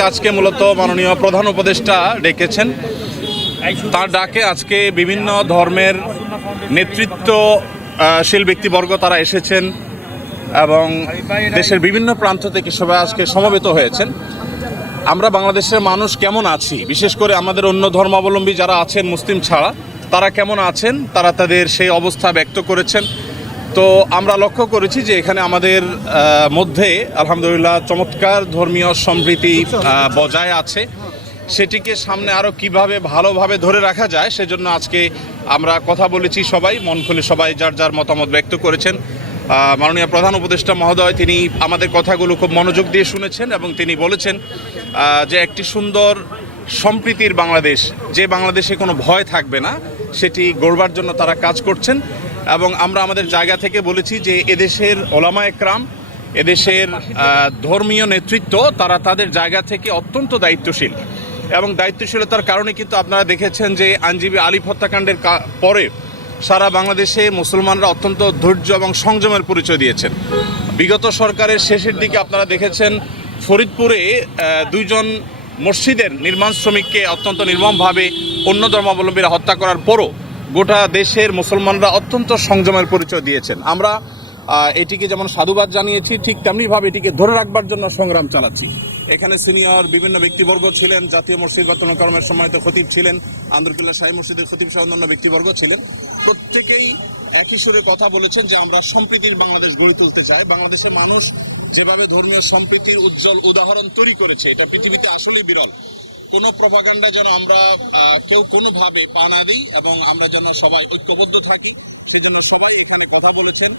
আজকে মূলত মাননীয় প্রধান উপদেষ্টা ডেকেছেন। তার ডাকে আজকে বিভিন্ন ধর্মের নেতৃত্ব আহ, শীল ব্যক্তিবর্গ তারা এসেছেন এবং দেশের বিভিন্ন প্রান্ত থেকে সবাই আজকে সমবেত হয়েছেন। আমরা বাংলাদেশের মানুষ কেমন আছি? বিশেষ করে আমাদের অন্য ধর্মাবলম্বী যারা আছেন মুসলিম ছাড়া তারা কেমন আছেন? তারা তাদের সেই অবস্থা ব্যক্ত করেছেন। তো আমরা লক্ষ্য করেছি যে এখানে আমাদের মধ্যে আলহামদুলিল্লাহ চমৎকার ধর্মীয় সম্প্রীতি বজায় আছে। সেটিকে সামনে আরও কীভাবে ভালোভাবে ধরে রাখা যায় সেজন্য আজকে আমরা কথা বলেছি সবাই, মন খুলে সবাই যার যার মতামত ব্যক্ত করেছেন। মাননীয় প্রধান উপদেষ্টা মহোদয়, তিনি আমাদের কথাগুলো খুব মনোযোগ দিয়ে শুনেছেন এবং তিনি বলেছেন যে একটি সুন্দর সম্প্রীতির বাংলাদেশ, যে বাংলাদেশে কোনো ভয় থাকবে না, সেটি গড়বার জন্য তারা কাজ করছেন। এবং আমরা আমাদের জায়গা থেকে বলেছি যে এদেশের ওলামা একরাম, এদেশের ধর্মীয় নেতৃত্ব, তারা তাদের জায়গা থেকে অত্যন্ত দায়িত্বশীল। এবং দায়িত্বশীলতার কারণে কিন্তু আপনারা দেখেছেন যে আইনজীবী আলিফ হত্যাকাণ্ডের পরে সারা বাংলাদেশে মুসলমানরা অত্যন্ত ধৈর্য এবং সংযমের পরিচয় দিয়েছেন। বিগত সরকারের শেষের দিকে আপনারা দেখেছেন ফরিদপুরে দুইজন মসজিদের নির্মাণ শ্রমিককে অত্যন্ত নির্মমভাবে অন্য ধর্মাবলম্বীরা হত্যা করার পরও গোটা দেশের মুসলমানরা অত্যন্ত সংযমের পরিচয় দিয়েছেন। আমরা এটিকে যেমন সাধুবাদ জানিয়েছি, ঠিক তেমনিভাবে এটিকে ধরে রাখবার জন্য সংগ্রাম চালাচ্ছি। এখানে সিনিয়র বিভিন্ন ব্যক্তিবর্গ ছিলেন, জাতীয় মসজিদ বাতন কর্মের সম্মানিত খতিব ছিলেন, আন্দরকুল্লা শাহী মসজিদের খতিব সহ অন্যান্য ব্যক্তিবর্গ ছিলেন। প্রত্যেকেই একই সুরে কথা বলেছেন যে আমরা সম্প্রীতির বাংলাদেশ গড়ে তুলতে চাই। বাংলাদেশের মানুষ যেভাবে ধর্মীয় সম্প্রীতির উজ্জ্বল উদাহরণ তৈরি করেছে, এটা পৃথিবীতে আসলেই বিরল। কোনো প্রভাকাণ্ডায় যেন আমরা কেউ কোনোভাবে পা না দিই এবং আমরা যেন সবাই ঐক্যবদ্ধ থাকি, সেজন্য সবাই এখানে কথা বলেছেন।